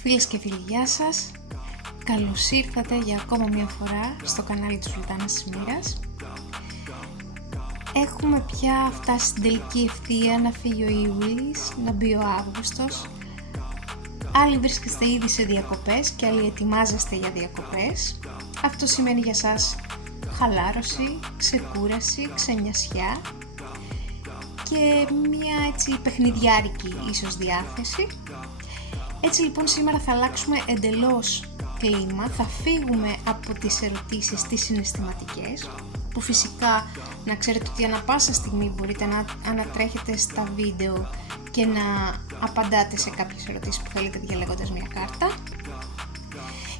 Φίλες και φίλοι, γεια σας. Καλώς ήρθατε για ακόμα μια φορά στο κανάλι του Σουλτάνας της Μοίρας. Έχουμε πια φτάσει στην τελική ευθεία να φύγει ο Ιούλης, να μπει ο Αύγουστος. Άλλοι βρίσκεστε ήδη σε διακοπές και άλλοι ετοιμάζεστε για διακοπές. Αυτό σημαίνει για σας χαλάρωση, ξεκούραση, ξενιασιά και μια έτσι παιχνιδιάρικη ίσως διάθεση. Έτσι λοιπόν σήμερα θα αλλάξουμε εντελώς κλίμα, θα φύγουμε από τις ερωτήσεις τις συναισθηματικές, που φυσικά να ξέρετε ότι ανά πάσα στιγμή μπορείτε να ανατρέχετε στα βίντεο και να απαντάτε σε κάποιες ερωτήσεις που θέλετε διαλέγοντας μια κάρτα,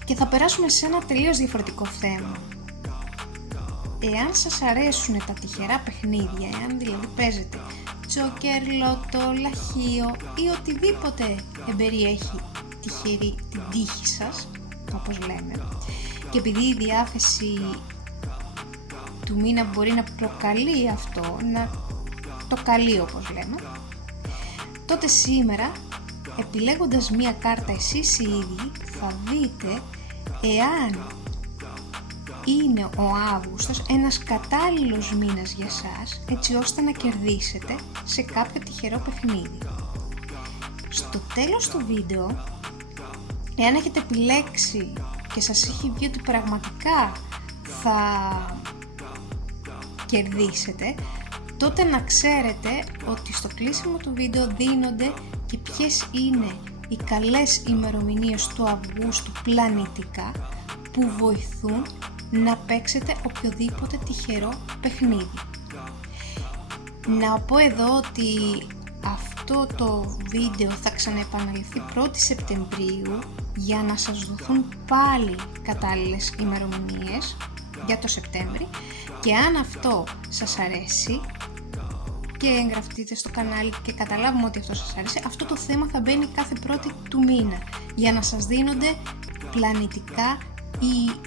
και θα περάσουμε σε ένα τελείως διαφορετικό θέμα. Εάν σας αρέσουν τα τυχερά παιχνίδια, εάν δηλαδή παίζετε τζόκερ, λότο, λαχείο ή οτιδήποτε εμπεριέχει τυχερή την τύχη σας, όπως λέμε, και επειδή η διάθεση του μήνα μπορεί να προκαλεί αυτό, να το καλεί όπως λέμε, τότε σήμερα, επιλέγοντας μία κάρτα εσείς οι ίδιοι, θα δείτε εάν είναι ο Αύγουστος ένας κατάλληλος μήνας για σας, έτσι ώστε να κερδίσετε σε κάποιο τυχερό παιχνίδι. Στο τέλος του βίντεο, εάν έχετε επιλέξει και σας έχει βγει ότι πραγματικά θα κερδίσετε, τότε να ξέρετε ότι στο κλείσιμο του βίντεο δίνονται και ποιες είναι οι καλές ημερομηνίες του Αυγούστου πλανητικά που βοηθούν να παίξετε οποιοδήποτε τυχερό παιχνίδι. Να πω εδώ ότι αυτό το βίντεο θα ξαναεπαναληφθεί 1η Σεπτεμβρίου για να σας δοθούν πάλι κατάλληλες ημερομηνίες για το Σεπτέμβρη, και αν αυτό σας αρέσει και εγγραφτείτε στο κανάλι και καταλάβουμε ότι αυτό σας αρέσει, αυτό το θέμα θα μπαίνει κάθε πρώτη του μήνα για να σας δίνονται πλανητικά οι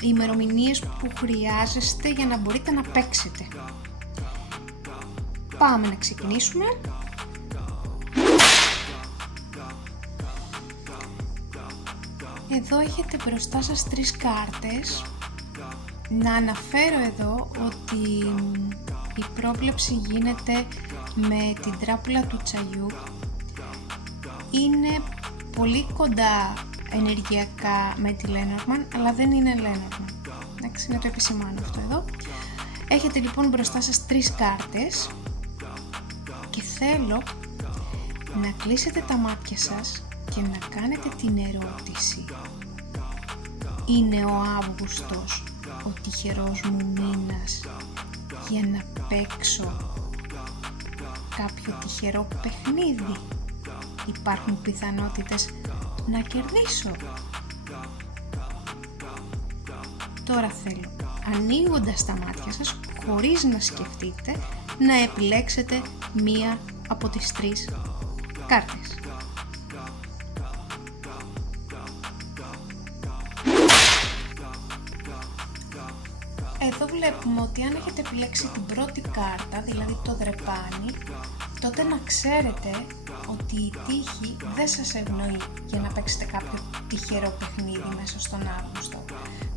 ημερομηνίες που χρειάζεστε για να μπορείτε να παίξετε. Πάμε να ξεκινήσουμε. Εδώ έχετε μπροστά σας 3 κάρτες. Να αναφέρω εδώ ότι η πρόβλεψη γίνεται με την τράπουλα του τσαγιού. Είναι πολύ κοντά ενεργειακά με τη Lenormand, αλλά δεν είναι Lenormand. Εντάξει, να το επισημάνω αυτό εδώ. Έχετε λοιπόν μπροστά σας 3 κάρτες και θέλω να κλείσετε τα μάτια σας και να κάνετε την ερώτηση: είναι ο Αύγουστος ο τυχερός μου μήνας για να παίξω κάποιο τυχερό παιχνίδι? Υπάρχουν πιθανότητες να κερδίσω? Τώρα θέλω, ανοίγοντας τα μάτια σας, χωρίς να σκεφτείτε, να επιλέξετε μία από τις 3 κάρτες. Εδώ βλέπουμε ότι αν έχετε επιλέξει την πρώτη κάρτα, δηλαδή το δρεπάνι, τότε να ξέρετε ότι η τύχη δεν σας ευνοεί για να παίξετε κάποιο τυχερό παιχνίδι μέσα στον Αύγουστο.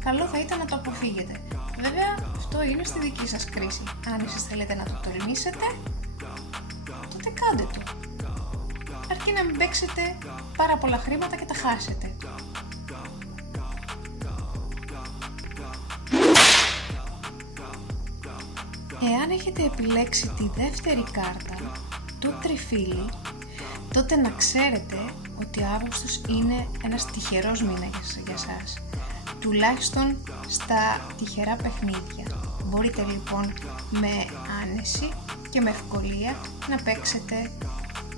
Καλό θα ήταν να το αποφύγετε. Βέβαια, αυτό είναι στη δική σας κρίση. Αν εσείς θέλετε να το τολμήσετε, τότε κάντε το. Αρκεί να μην παίξετε πάρα πολλά χρήματα και τα χάσετε. Εάν έχετε επιλέξει τη δεύτερη κάρτα, το τριφύλι, τότε να ξέρετε ότι ο Αύγουστος είναι ένας τυχερός μήνα για σας, τουλάχιστον στα τυχερά παιχνίδια. Μπορείτε λοιπόν με άνεση και με ευκολία να παίξετε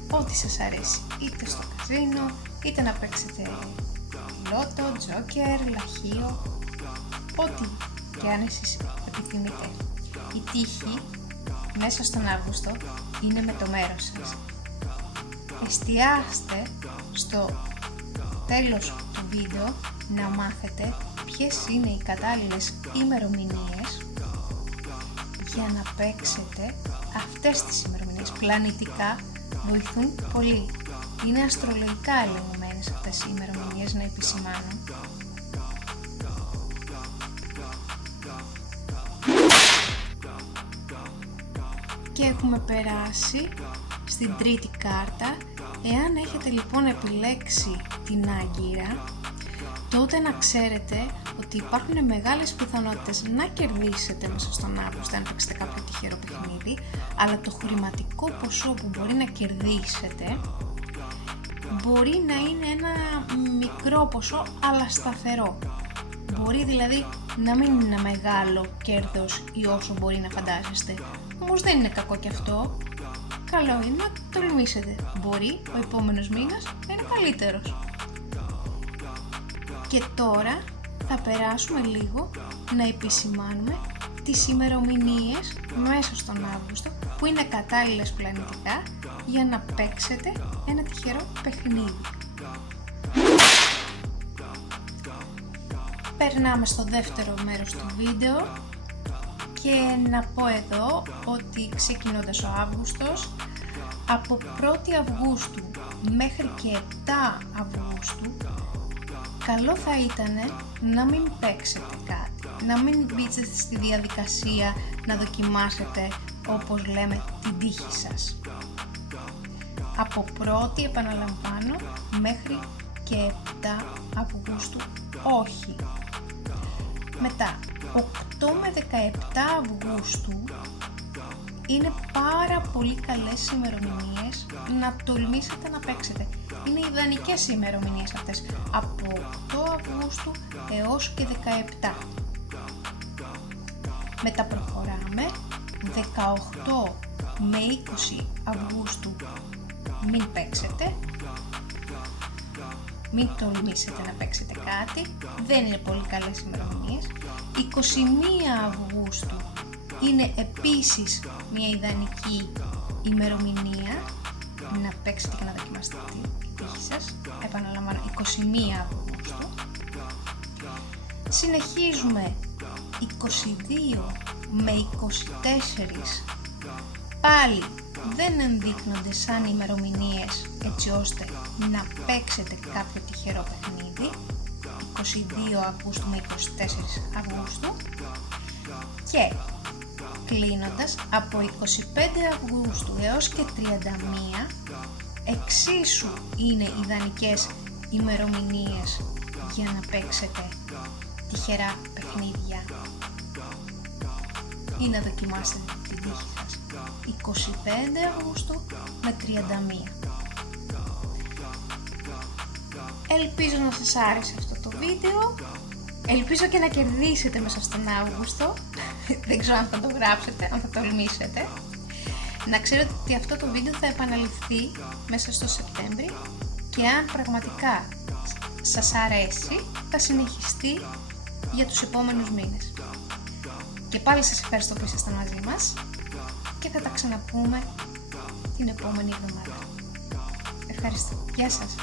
ό,τι σας αρέσει, είτε στο καζίνο, είτε να παίξετε λότο, τζόκερ, λαχείο, ό,τι και αν εσείς επιθυμείτε. Η τύχη μέσα στον Αύγουστο είναι με το μέρος σας. Εστιάστε στο τέλος του βίντεο να μάθετε ποιες είναι οι κατάλληλες ημερομηνίες για να παίξετε αυτές τις ημερομηνίες. Πλανητικά βοηθούν πολύ. Είναι αστρολογικά ελεγχομένες επόμενες ημερομηνίες να επισημάνω. Και έχουμε περάσει στην τρίτη κάρτα. Εάν έχετε λοιπόν επιλέξει την Άγκυρα, τότε να ξέρετε ότι υπάρχουν μεγάλες πιθανότητες να κερδίσετε μέσα στον Αύγουστο αν παίξετε κάποιο τυχερό παιχνίδι, αλλά το χρηματικό ποσό που μπορεί να κερδίσετε μπορεί να είναι ένα μικρό ποσό αλλά σταθερό. Μπορεί δηλαδή να μην είναι ένα μεγάλο κέρδος ή όσο μπορεί να φαντάζεστε, όμως δεν είναι κακό και αυτό. Καλό είναι να τολμήσετε. Μπορεί ο επόμενος μήνας να είναι καλύτερος. Και τώρα θα περάσουμε λίγο να επισημάνουμε τις ημερομηνίες μέσα στον Αύγουστο που είναι κατάλληλες πλανητικά για να παίξετε ένα τυχερό παιχνίδι. Περνάμε στο δεύτερο μέρος του βίντεο και να πω εδώ ότι ξεκινώντας ο Αύγουστος, από 1η Αυγούστου μέχρι και 7 Αυγούστου, καλό θα ήταν να μην παίξετε κάτι, να μην μπείτε στη διαδικασία να δοκιμάσετε, όπως λέμε, την τύχη σας. Από 1η, επαναλαμβάνω, μέχρι και 7 Αυγούστου όχι. Μετά, 8 με 17 Αυγούστου είναι πάρα πολύ καλές ημερομηνίες να τολμήσετε να παίξετε. Είναι ιδανικές ημερομηνίες αυτές, από 8 Αυγούστου έως και 17. Μετά προχωράμε, 18 με 20 Αυγούστου μην παίξετε, μην τολμήσετε να παίξετε κάτι, δεν είναι πολύ καλές ημερομηνίες. 21 Αυγούστου είναι επίσης μια ιδανική ημερομηνία να παίξετε και να δοκιμάσετε τη τύχη σας. Επαναλαμβάνω, 21 Αυγούστου. Συνεχίζουμε 22 με 24, πάλι δεν ενδείχνονται σαν ημερομηνίες έτσι ώστε να παίξετε κάποιο τυχερό παιχνίδι. 22 Αυγούστου με 24 Αυγούστου. Και κλείνοντας, από 25 Αυγούστου έως και 31 εξίσου είναι ιδανικές ημερομηνίες για να παίξετε τυχερά παιχνίδια ή να δοκιμάσετε την τύχη σας. 25 Αυγούστου με 31. Ελπίζω να σας άρεσε αυτό το βίντεο. Ελπίζω και να κερδίσετε μέσα στον Αύγουστο. Δεν ξέρω αν θα το γράψετε, αν θα τολμήσετε. Να ξέρετε ότι αυτό το βίντεο θα επαναληφθεί μέσα στο Σεπτέμβρη και αν πραγματικά σας αρέσει θα συνεχιστεί για τους επόμενους μήνες. Και πάλι σας ευχαριστώ που ήσασταν μαζί μας και θα τα ξαναπούμε την επόμενη εβδομάδα. Ευχαριστώ. Γεια σας.